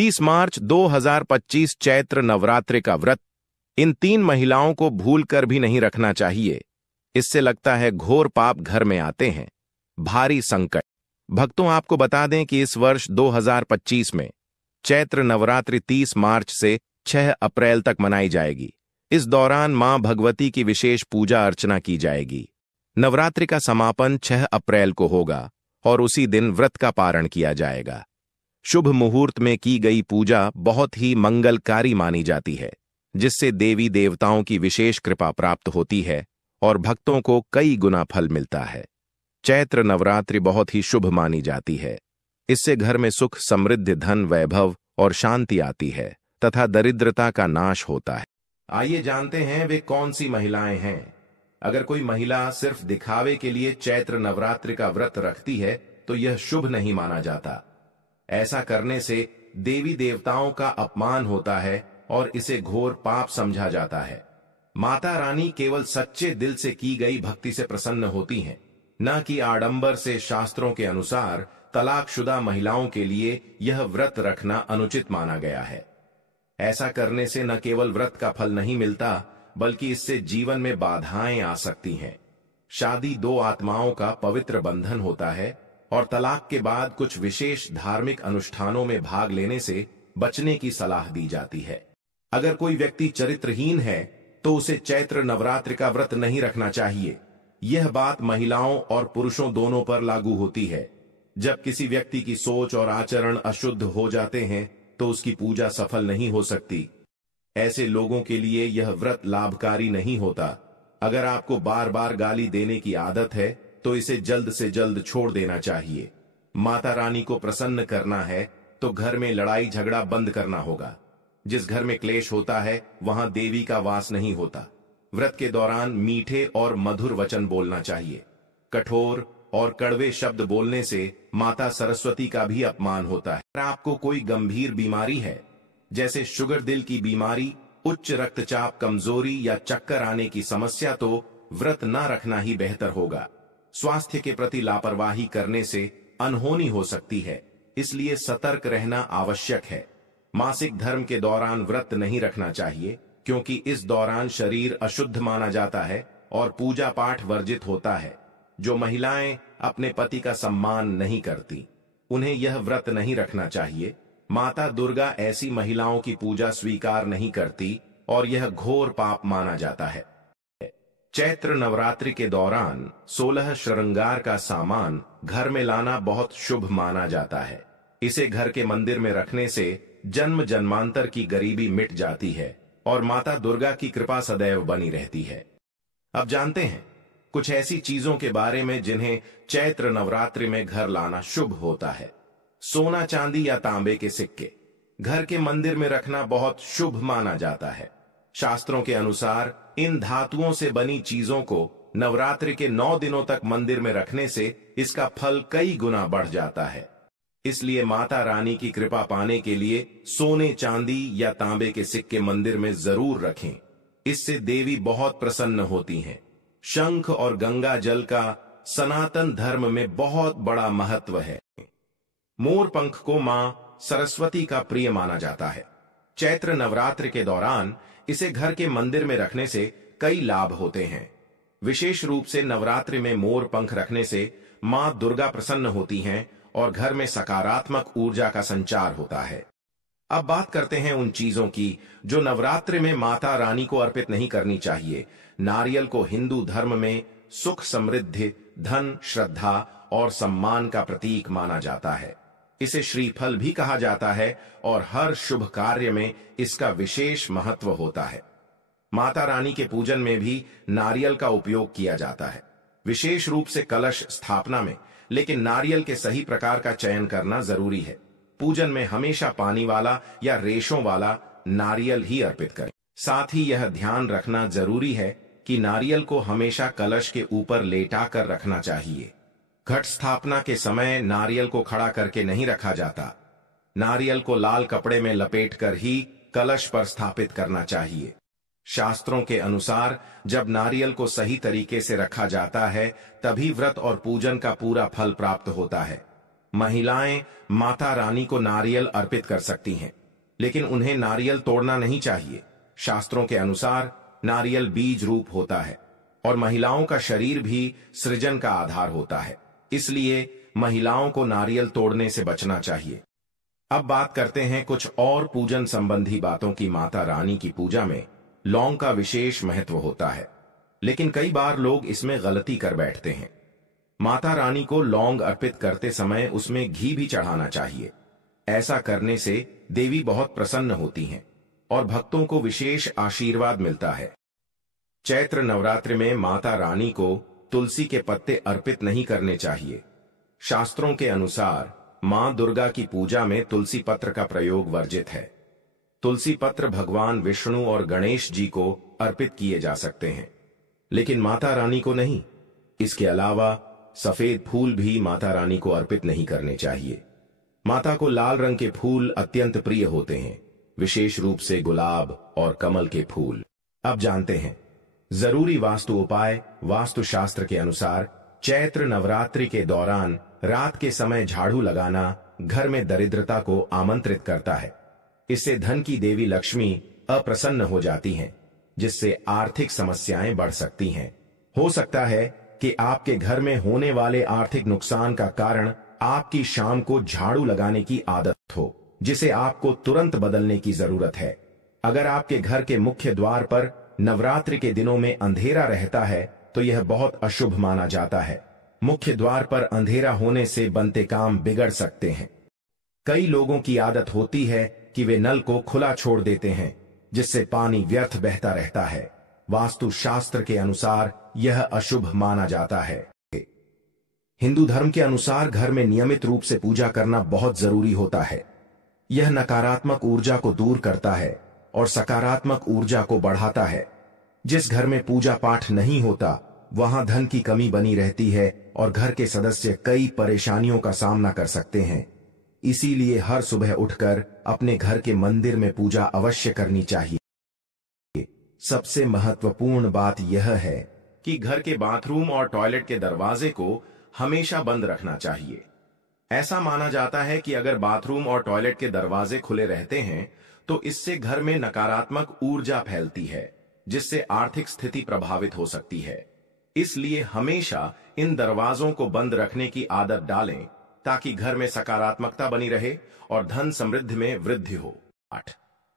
30 मार्च 2025 चैत्र नवरात्रि का व्रत इन 3 महिलाओं को भूलकर भी नहीं रखना चाहिए। इससे लगता है घोर पाप घर में आते हैं, भारी संकट। भक्तों, आपको बता दें कि इस वर्ष 2025 में चैत्र नवरात्रि 30 मार्च से 6 अप्रैल तक मनाई जाएगी। इस दौरान मां भगवती की विशेष पूजा अर्चना की जाएगी। नवरात्रि का समापन 6 अप्रैल को होगा और उसी दिन व्रत का पारण किया जाएगा। शुभ मुहूर्त में की गई पूजा बहुत ही मंगलकारी मानी जाती है, जिससे देवी देवताओं की विशेष कृपा प्राप्त होती है और भक्तों को कई गुना फल मिलता है। चैत्र नवरात्रि बहुत ही शुभ मानी जाती है। इससे घर में सुख, समृद्धि, धन, वैभव और शांति आती है तथा दरिद्रता का नाश होता है। आइए जानते हैं वे कौन सी महिलाएं हैं। अगर कोई महिला सिर्फ दिखावे के लिए चैत्र नवरात्रि का व्रत रखती है तो यह शुभ नहीं माना जाता। ऐसा करने से देवी देवताओं का अपमान होता है और इसे घोर पाप समझा जाता है। माता रानी केवल सच्चे दिल से की गई भक्ति से प्रसन्न होती हैं, न कि आडंबर से। शास्त्रों के अनुसार तलाकशुदा महिलाओं के लिए यह व्रत रखना अनुचित माना गया है। ऐसा करने से न केवल व्रत का फल नहीं मिलता, बल्कि इससे जीवन में बाधाएं आ सकती हैं। शादी 2 आत्माओं का पवित्र बंधन होता है और तलाक के बाद कुछ विशेष धार्मिक अनुष्ठानों में भाग लेने से बचने की सलाह दी जाती है। अगर कोई व्यक्ति चरित्रहीन है तो उसे चैत्र नवरात्रि का व्रत नहीं रखना चाहिए। यह बात महिलाओं और पुरुषों दोनों पर लागू होती है। जब किसी व्यक्ति की सोच और आचरण अशुद्ध हो जाते हैं तो उसकी पूजा सफल नहीं हो सकती। ऐसे लोगों के लिए यह व्रत लाभकारी नहीं होता। अगर आपको बार बार गाली देने की आदत है तो इसे जल्द से जल्द छोड़ देना चाहिए। माता रानी को प्रसन्न करना है तो घर में लड़ाई झगड़ा बंद करना होगा। जिस घर में क्लेश होता है वहां देवी का वास नहीं होता। व्रत के दौरान मीठे और मधुर वचन बोलना चाहिए। कठोर और कड़वे शब्द बोलने से माता सरस्वती का भी अपमान होता है। अगर आपको कोई गंभीर बीमारी है, जैसे शुगर, दिल की बीमारी, उच्च रक्तचाप, कमजोरी या चक्कर आने की समस्या, तो व्रत न रखना ही बेहतर होगा। स्वास्थ्य के प्रति लापरवाही करने से अनहोनी हो सकती है, इसलिए सतर्क रहना आवश्यक है। मासिक धर्म के दौरान व्रत नहीं रखना चाहिए, क्योंकि इस दौरान शरीर अशुद्ध माना जाता है और पूजा पाठ वर्जित होता है। जो महिलाएं अपने पति का सम्मान नहीं करती, उन्हें यह व्रत नहीं रखना चाहिए। माता दुर्गा ऐसी महिलाओं की पूजा स्वीकार नहीं करती और यह घोर पाप माना जाता है। चैत्र नवरात्रि के दौरान 16 श्रृंगार का सामान घर में लाना बहुत शुभ माना जाता है। इसे घर के मंदिर में रखने से जन्म जन्मांतर की गरीबी मिट जाती है और माता दुर्गा की कृपा सदैव बनी रहती है। अब जानते हैं कुछ ऐसी चीजों के बारे में जिन्हें चैत्र नवरात्रि में घर लाना शुभ होता है। सोना, चांदी या तांबे के सिक्के घर के मंदिर में रखना बहुत शुभ माना जाता है। शास्त्रों के अनुसार इन धातुओं से बनी चीजों को नवरात्रि के 9 दिनों तक मंदिर में रखने से इसका फल कई गुना बढ़ जाता है। इसलिए माता रानी की कृपा पाने के लिए सोने, चांदी या तांबे के सिक्के मंदिर में जरूर रखें। इससे देवी बहुत प्रसन्न होती हैं। शंख और गंगा जल का सनातन धर्म में बहुत बड़ा महत्व है। मोर पंख को मां सरस्वती का प्रिय माना जाता है। चैत्र नवरात्रि के दौरान इसे घर के मंदिर में रखने से कई लाभ होते हैं। विशेष रूप से नवरात्रि में मोर पंख रखने से मां दुर्गा प्रसन्न होती हैं और घर में सकारात्मक ऊर्जा का संचार होता है। अब बात करते हैं उन चीजों की जो नवरात्रि में माता रानी को अर्पित नहीं करनी चाहिए। नारियल को हिंदू धर्म में सुख, समृद्धि, धन, श्रद्धा और सम्मान का प्रतीक माना जाता है। इसे श्रीफल भी कहा जाता है और हर शुभ कार्य में इसका विशेष महत्व होता है। माता रानी के पूजन में भी नारियल का उपयोग किया जाता है, विशेष रूप से कलश स्थापना में। लेकिन नारियल के सही प्रकार का चयन करना जरूरी है। पूजन में हमेशा पानी वाला या रेशों वाला नारियल ही अर्पित करें। साथ ही यह ध्यान रखना जरूरी है कि नारियल को हमेशा कलश के ऊपर लेटा कर रखना चाहिए। घट स्थापना के समय नारियल को खड़ा करके नहीं रखा जाता। नारियल को लाल कपड़े में लपेटकर ही कलश पर स्थापित करना चाहिए। शास्त्रों के अनुसार जब नारियल को सही तरीके से रखा जाता है तभी व्रत और पूजन का पूरा फल प्राप्त होता है। महिलाएं माता रानी को नारियल अर्पित कर सकती हैं, लेकिन उन्हें नारियल तोड़ना नहीं चाहिए। शास्त्रों के अनुसार नारियल बीज रूप होता है और महिलाओं का शरीर भी सृजन का आधार होता है, इसलिए महिलाओं को नारियल तोड़ने से बचना चाहिए। अब बात करते हैं कुछ और पूजन संबंधी बातों की। माता रानी की पूजा में लौंग का विशेष महत्व होता है, लेकिन कई बार लोग इसमें गलती कर बैठते हैं। माता रानी को लौंग अर्पित करते समय उसमें घी भी चढ़ाना चाहिए। ऐसा करने से देवी बहुत प्रसन्न होती हैं और भक्तों को विशेष आशीर्वाद मिलता है। चैत्र नवरात्रि में माता रानी को तुलसी के पत्ते अर्पित नहीं करने चाहिए। शास्त्रों के अनुसार मां दुर्गा की पूजा में तुलसी पत्र का प्रयोग वर्जित है। तुलसी पत्र भगवान विष्णु और गणेश जी को अर्पित किए जा सकते हैं, लेकिन माता रानी को नहीं। इसके अलावा सफेद फूल भी माता रानी को अर्पित नहीं करने चाहिए। माता को लाल रंग के फूल अत्यंत प्रिय होते हैं, विशेष रूप से गुलाब और कमल के फूल। अब जानते हैं जरूरी वास्तु उपाय। वास्तु शास्त्र के अनुसार चैत्र नवरात्रि के दौरान रात के समय झाड़ू लगाना घर में दरिद्रता को आमंत्रित करता है। इससे धन की देवी लक्ष्मी अप्रसन्न हो जाती हैं, जिससे आर्थिक समस्याएं बढ़ सकती हैं। हो सकता है कि आपके घर में होने वाले आर्थिक नुकसान का कारण आपकी शाम को झाड़ू लगाने की आदत हो, जिसे आपको तुरंत बदलने की जरूरत है। अगर आपके घर के मुख्य द्वार पर नवरात्रि के दिनों में अंधेरा रहता है तो यह बहुत अशुभ माना जाता है। मुख्य द्वार पर अंधेरा होने से बनते काम बिगड़ सकते हैं। कई लोगों की आदत होती है कि वे नल को खुला छोड़ देते हैं, जिससे पानी व्यर्थ बहता रहता है। वास्तु शास्त्र के अनुसार यह अशुभ माना जाता है। हिंदू धर्म के अनुसार घर में नियमित रूप से पूजा करना बहुत जरूरी होता है। यह नकारात्मक ऊर्जा को दूर करता है और सकारात्मक ऊर्जा को बढ़ाता है। जिस घर में पूजा पाठ नहीं होता वहां धन की कमी बनी रहती है और घर के सदस्य कई परेशानियों का सामना कर सकते हैं। इसीलिए हर सुबह उठकर अपने घर के मंदिर में पूजा अवश्य करनी चाहिए। सबसे महत्वपूर्ण बात यह है कि घर के बाथरूम और टॉयलेट के दरवाजे को हमेशा बंद रखना चाहिए। ऐसा माना जाता है कि अगर बाथरूम और टॉयलेट के दरवाजे खुले रहते हैं तो इससे घर में नकारात्मक ऊर्जा फैलती है, जिससे आर्थिक स्थिति प्रभावित हो सकती है। इसलिए हमेशा इन दरवाजों को बंद रखने की आदत डालें ताकि घर में सकारात्मकता बनी रहे और धन समृद्धि में वृद्धि हो। 8.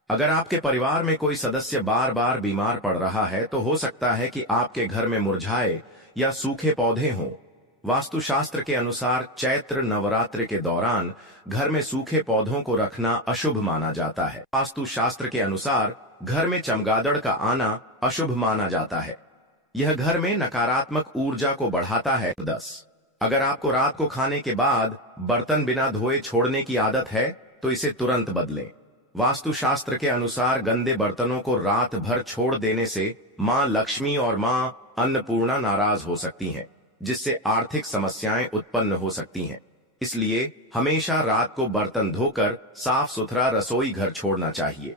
अगर आपके परिवार में कोई सदस्य बार बार बीमार पड़ रहा है तो हो सकता है कि आपके घर में मुरझाए या सूखे पौधे हों। वास्तुशास्त्र के अनुसार चैत्र नवरात्रि के दौरान घर में सूखे पौधों को रखना अशुभ माना जाता है। वास्तुशास्त्र के अनुसार घर में चमगादड़ का आना अशुभ माना जाता है। यह घर में नकारात्मक ऊर्जा को बढ़ाता है। 10. अगर आपको रात को खाने के बाद बर्तन बिना धोए छोड़ने की आदत है तो इसे तुरंत बदलें। वास्तुशास्त्र के अनुसार गंदे बर्तनों को रात भर छोड़ देने से मां लक्ष्मी और मां अन्नपूर्णा नाराज हो सकती हैं, जिससे आर्थिक समस्याएं उत्पन्न हो सकती हैं। इसलिए हमेशा रात को बर्तन धोकर साफ सुथरा रसोई घर छोड़ना चाहिए।